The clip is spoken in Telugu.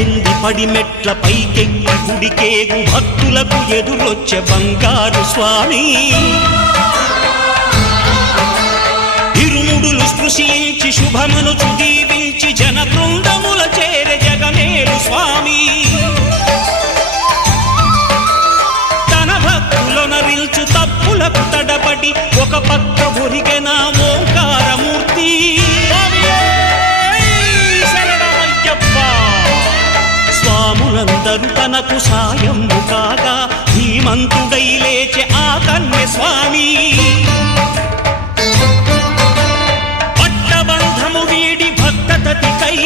పద్దెంది పడిమెట్ల పైకెక్కి గుడికేగు భక్తులకు ఎదురొచ్చే బంగారు స్వామి ఇరుముడులు స్పృశించి శుభమును దీవించి జన బృందముల చేర జగమేలు స్వామి తన భక్తులొనరిల్చు తప్పులకు తడబడి ఒక పక్క ఒరిగెన ఓంకారమూర్తి స్వాములందరూ తనకు సాయము కాగా ధీమంతుడై లేచె ఆ కన్య స్వామి పట్టబంధము వీడి భక్తతతికై